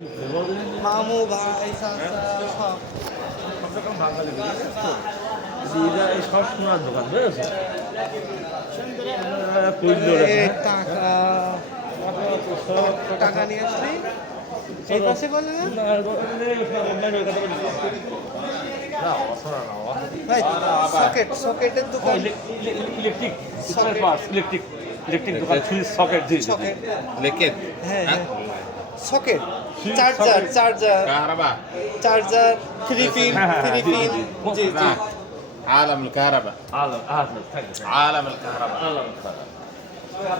মামু ভাই চাচা সব রকম বাঙালি দিদা এই সব সোনার দোকান বুঝেছো এই টাকা টাকা নিয়ে আসলি এই পাশে করলে না ভাই সকেটের দোকান ইলেকট্রিক ইলেকট্রিক দোকান সুইচ সকেট দিয়ে সকেট लेकिन হ্যাঁ socket charger charger three pin জি জি عالم الكهرباء আলো আলো عالم الكهرباء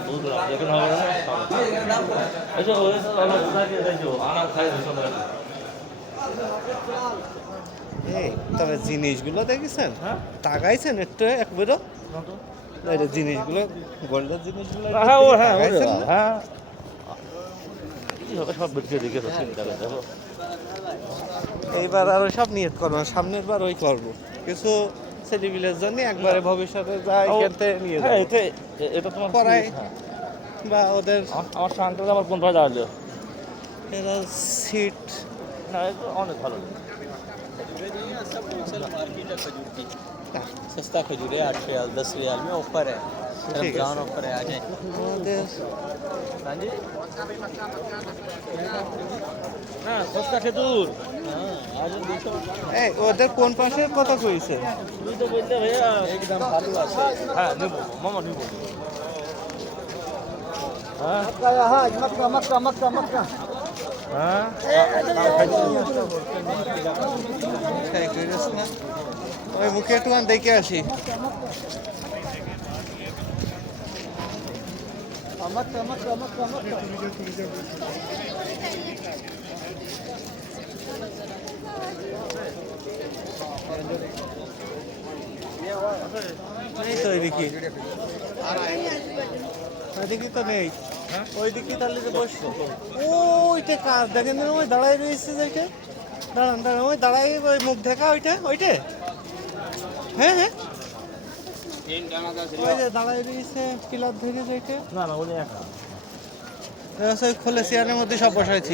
বুঝলাম এখন হবে না আচ্ছা ওই সব আলো থাকে দেখো আনা খাই এই তবে জিনিসগুলো দেখেছেন হ্যাঁ টাকাইছেন একটু একবারও এটা জিনিসগুলো গোল্ডের জিনিসগুলো হ্যাঁ ও হ্যাঁ টাকাইছেন না? হ্যাঁ কি হবে সব বেরিয়ে দেখে তো চিন্তা করে দেখো এইবার আরো সব নিয়ত করবো সামনের বার ওই করবো কিছু ছেলেপিলের জন্য একবারে ভবিষ্যতে যা এখান থেকে নিয়ে হ্যাঁ যাবো এটা তোমার পড়ায় হ্যাঁ। বা ওদের আমার শান্তিতে আমার 15,000 দিও এরা সিট না এটা অনেক ভালো सस्ता खजूर है 8 रियाल 10 रियाल में ऑफर है रमजान ऑफर है आ जाए ওদের हाँ जी हाँ सस्ता खेतूर आज देखो এই ওদের কোন পাশে কত কইছে তুই তো বলতে ভাইয়া एकदम भालू আছে হ্যাঁ নেবো মামা নেবো হ্যাঁ हाँ मक्का मक्का मक्का मक्का হ্যাঁ তাই কইরস না ওই মুখে একটু দেখে আসি मक्का मक्का मक्का मक्का নেই তো এদিকে এদিকে তো নেই ওই দিকে তাহলে যে বসছো ওইটা কাজ দেখেন না, ওই দাঁড়াই রয়েছে যেটা দাঁড়ান দাঁড়ান ওই দাঁড়াই ওই মুখ দেখা ওইটা হ্যাঁ হ্যাঁ ওই যে দাঁড়াই রয়েছে পিলার ধরে যেটা না না উনি একা ওই খোলে চেয়ারের মধ্যে সব বসাইছি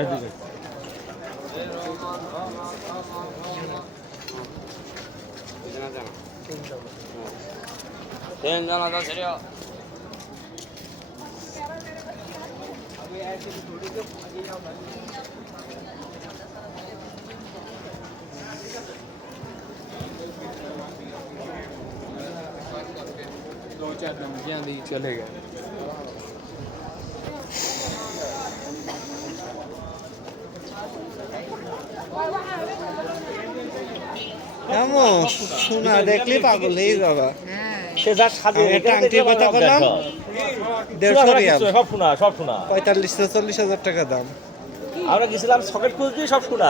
একদিকে ट्रेन जाना था सर दो चार धमकियां दी चले गए এমন শোনা দেখলে পাগল হয়ে যাবা সে যা সাজে আমি একটা আংটির কথা বললাম 150 রিয়াল সব শোনা সব শোনা 45-40 হাজার টাকা দাম আমরা গেছিলাম সকেট খুঁজতে সব শোনা